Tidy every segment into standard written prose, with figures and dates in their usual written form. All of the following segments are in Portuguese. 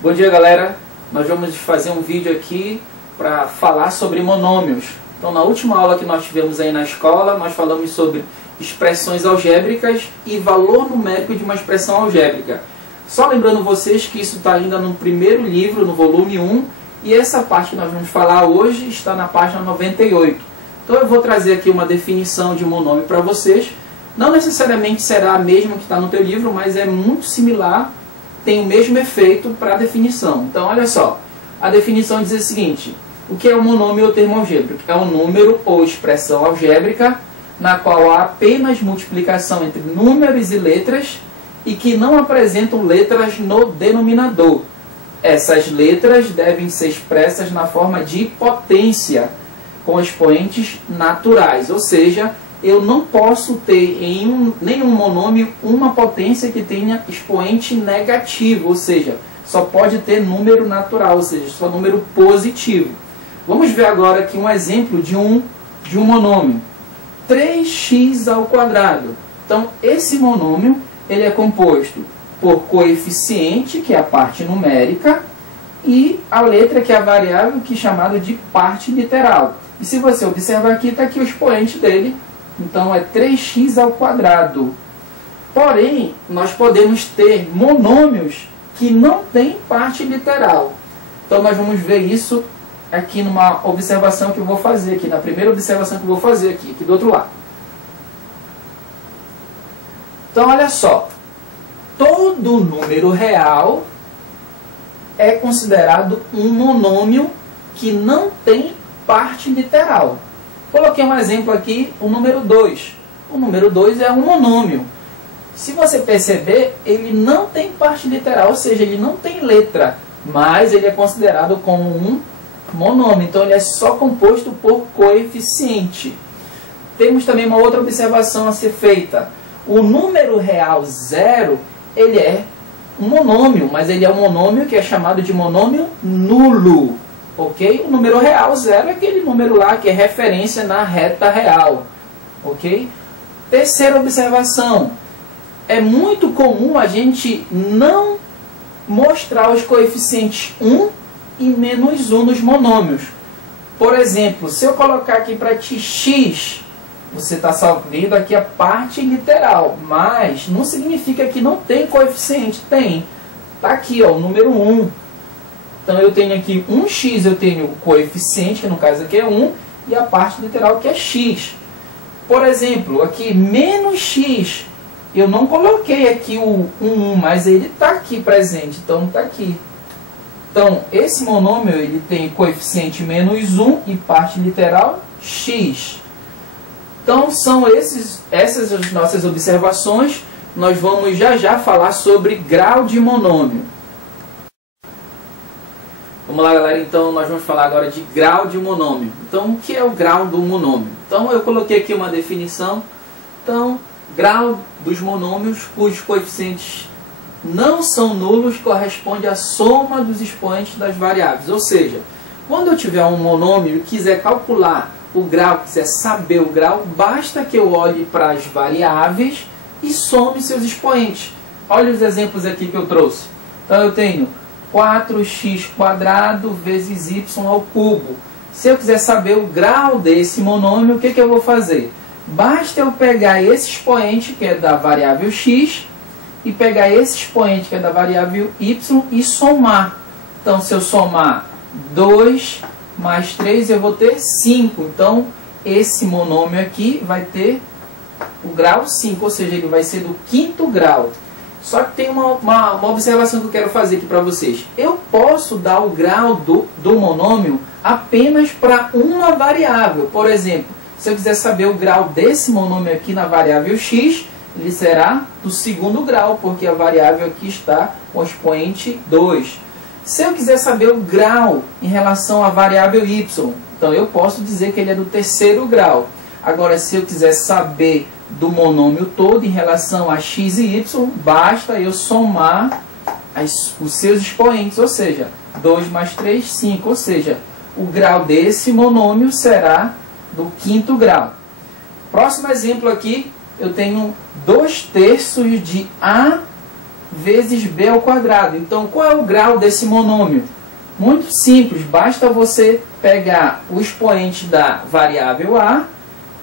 Bom dia, galera. Nós vamos fazer um vídeo aqui para falar sobre monômios. Então, na última aula que nós tivemos aí na escola, nós falamos sobre expressões algébricas e valor numérico de uma expressão algébrica. Só lembrando vocês que isso está ainda no primeiro livro, no volume 1, e essa parte que nós vamos falar hoje está na página 98. Então, eu vou trazer aqui uma definição de monômio para vocês. Não necessariamente será a mesma que está no teu livro, mas é muito similar, tem o mesmo efeito para a definição. Então, olha só, a definição diz o seguinte: o que é um monômio ou termo algébrico? É um número ou expressão algébrica na qual há apenas multiplicação entre números e letras e que não apresentam letras no denominador. Essas letras devem ser expressas na forma de potência, com expoentes naturais, ou seja, eu não posso ter em nenhum monômio uma potência que tenha expoente negativo, ou seja, só pode ter número natural, ou seja, só número positivo. Vamos ver agora aqui um exemplo de um monômio. 3x ao quadrado. Então, esse monômio ele é composto por coeficiente, que é a parte numérica, e a letra, que é a variável, que é chamada de parte literal. E se você observar aqui, está aqui o expoente dele. Então, é 3x ao quadrado. Porém, nós podemos ter monômios que não têm parte literal. Então, nós vamos ver isso aqui numa observação que eu vou fazer aqui, na primeira observação que eu vou fazer aqui do outro lado. Então, olha só. Todo número real é considerado um monômio que não tem parte literal. Coloquei um exemplo aqui, o número 2. O número 2 é um monômio. Se você perceber, ele não tem parte literal, ou seja, ele não tem letra, mas ele é considerado como um monômio. Então, ele é só composto por coeficiente. Temos também uma outra observação a ser feita. O número real 0, ele é um monômio, mas ele é um monômio que é chamado de monômio nulo. Ok? O número real 0 é aquele número lá que é referência na reta real. Ok? Terceira observação. É muito comum a gente não mostrar os coeficientes 1 e menos 1 nos monômios. Por exemplo, se eu colocar aqui para ti x, você está vendo aqui a parte literal, mas não significa que não tem coeficiente. Tem. Está aqui, ó, o número 1. Então, eu tenho aqui 1x, eu tenho o coeficiente, que no caso aqui é 1, e a parte literal, que é x. Por exemplo, aqui, menos x, eu não coloquei aqui o 1, mas ele está aqui presente, então está aqui. Então, esse monômio, ele tem coeficiente menos 1 e parte literal, x. Então, são essas as nossas observações. Nós vamos já falar sobre grau de monômio. Vamos lá, galera, então nós vamos falar agora de grau de monômio. Então, o que é o grau do monômio? Então, eu coloquei aqui uma definição. Então, grau dos monômios cujos coeficientes não são nulos corresponde à soma dos expoentes das variáveis. Ou seja, quando eu tiver um monômio e quiser calcular o grau, quiser saber o grau, basta que eu olhe para as variáveis e some seus expoentes. Olha os exemplos aqui que eu trouxe. Então, eu tenho 4x² vezes y ao cubo. Se eu quiser saber o grau desse monômio, o que eu vou fazer? Basta eu pegar esse expoente, que é da variável x, e pegar esse expoente, que é da variável y, e somar. Então, se eu somar 2 mais 3, eu vou ter 5. Então, esse monômio aqui vai ter o grau 5, ou seja, ele vai ser do 5º grau. Só que tem uma observação que eu quero fazer aqui para vocês. Eu posso dar o grau do monômio apenas para uma variável. Por exemplo, se eu quiser saber o grau desse monômio aqui na variável x, ele será do 2º grau, porque a variável aqui está com o expoente 2. Se eu quiser saber o grau em relação à variável y, então eu posso dizer que ele é do 3º grau. Agora, se eu quiser saber do monômio todo em relação a x e y, basta eu somar os seus expoentes, ou seja, 2 mais 3, 5. Ou seja, o grau desse monômio será do 5º grau. Próximo exemplo aqui, eu tenho 2/3 de a vezes b ao quadrado. Então, qual é o grau desse monômio? Muito simples, basta você pegar o expoente da variável a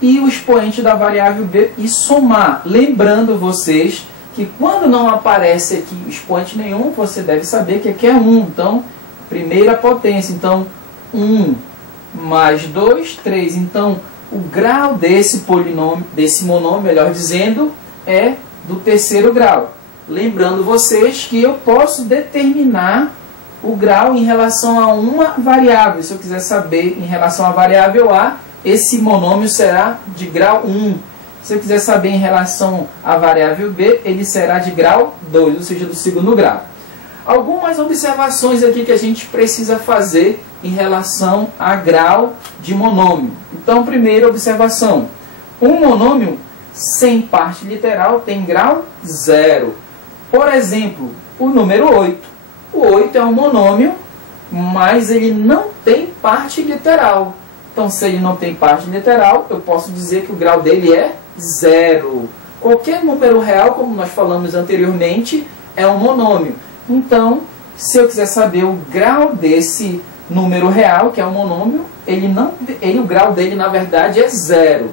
e o expoente da variável b e somar. Lembrando vocês que quando não aparece aqui expoente nenhum, você deve saber que aqui é 1. Então, primeira potência. Então, 1 mais 2, 3. Então, o grau desse polinômio, desse monômio, melhor dizendo, é do terceiro grau. Lembrando vocês que eu posso determinar o grau em relação a uma variável. Se eu quiser saber em relação à variável a, esse monômio será de grau 1. Se eu quiser saber em relação à variável b, ele será de grau 2, ou seja, do segundo grau. Algumas observações aqui que a gente precisa fazer em relação a grau de monômio. Então, primeira observação. Um monômio sem parte literal tem grau 0. Por exemplo, o número 8. O 8 é um monômio, mas ele não tem parte literal. Então, se ele não tem parte literal, eu posso dizer que o grau dele é 0. Qualquer número real, como nós falamos anteriormente, é um monômio. Então, se eu quiser saber o grau desse número real, que é um monômio, o grau dele, na verdade, é 0.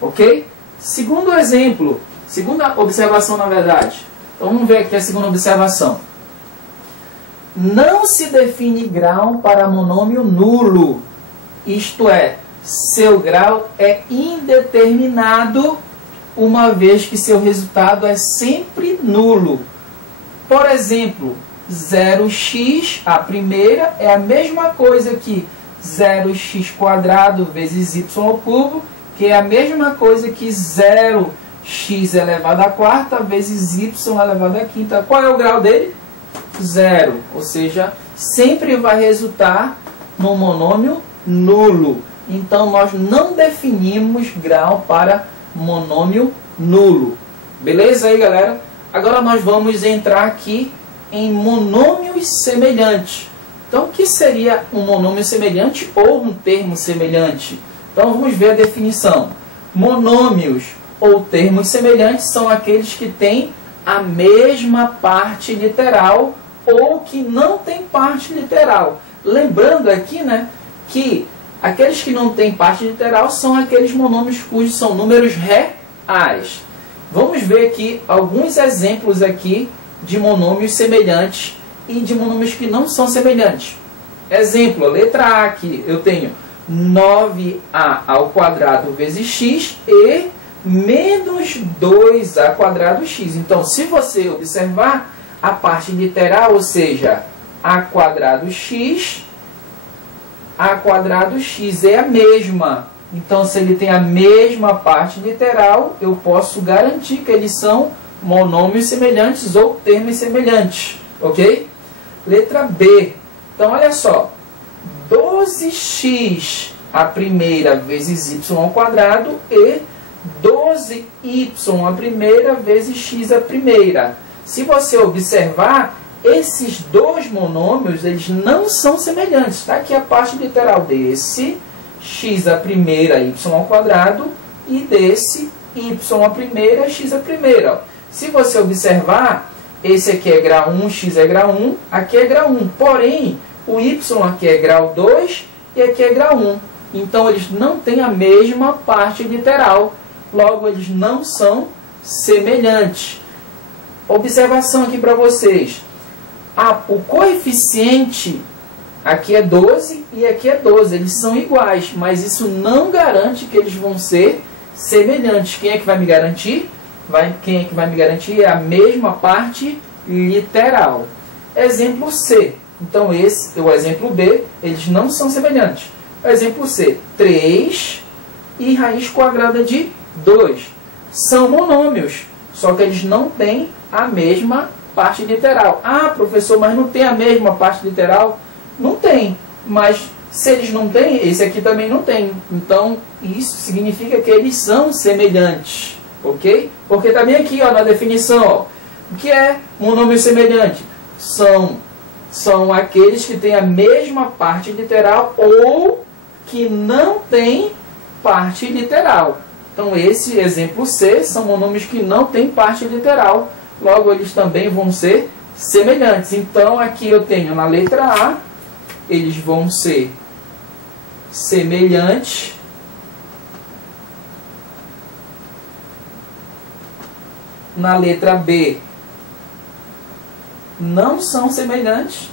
Ok? Segundo exemplo, segunda observação, na verdade. Então, vamos ver aqui a segunda observação. Não se define grau para monômio nulo. Isto é, seu grau é indeterminado, uma vez que seu resultado é sempre nulo. Por exemplo, 0x, a primeira, é a mesma coisa que 0x² vezes y ao cubo, que é a mesma coisa que 0x elevado à quarta vezes y elevado à quinta. Qual é o grau dele? 0. Ou seja, sempre vai resultar no monômio nulo. Então, nós não definimos grau para monômio nulo. Beleza aí, galera? Agora nós vamos entrar aqui em monômios semelhantes. Então, o que seria um monômio semelhante ou um termo semelhante? Então, vamos ver a definição. Monômios ou termos semelhantes são aqueles que têm a mesma parte literal ou que não têm parte literal. Lembrando aqui, né, que aqueles que não têm parte literal são aqueles monômios cujos são números reais. Vamos ver aqui alguns exemplos aqui de monômios semelhantes e de monômios que não são semelhantes. Exemplo, a letra A aqui, eu tenho 9a ao quadrado vezes x e menos 2a² x. Então, se você observar a parte literal, ou seja, a² x é a mesma. Então, se ele tem a mesma parte literal, eu posso garantir que eles são monômios semelhantes ou termos semelhantes. Ok? Letra B. Então, olha só. 12x a primeira vezes y ao quadrado e 12y a primeira vezes x a primeira. Se você observar, esses dois monômios, eles não são semelhantes. Está aqui a parte literal desse x a primeira y ao quadrado e desse y a primeira x a primeira. Se você observar, esse aqui é grau 1, x é grau 1, aqui é grau 1. Porém, o y aqui é grau 2 e aqui é grau 1. Então, eles não têm a mesma parte literal. Logo, eles não são semelhantes. Observação aqui para vocês. O coeficiente aqui é 12 e aqui é 12. Eles são iguais, mas isso não garante que eles vão ser semelhantes. Quem é que vai me garantir? Quem é que vai me garantir? É a mesma parte literal. Exemplo C. Então, o exemplo B, eles não são semelhantes. Exemplo C, 3 e raiz quadrada de 2. São monômios, só que eles não têm a mesma parte literal. Ah, professor, mas não tem a mesma parte literal? Não tem, mas se eles não têm, esse aqui também não tem. Então, isso significa que eles são semelhantes, ok? Porque também aqui, ó, na definição, ó, o que é monômio semelhante? São aqueles que têm a mesma parte literal ou que não têm parte literal. Então, esse exemplo C são monômios que não têm parte literal, logo eles também vão ser semelhantes. Então aqui eu tenho na letra A, eles vão ser semelhantes. Na letra B, não são semelhantes.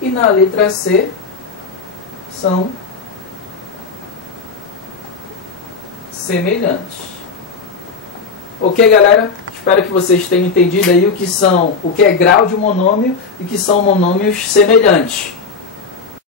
E na letra C, são semelhantes. Ok, galera? Espero que vocês tenham entendido aí o que é grau de monômio e o que são monômios semelhantes.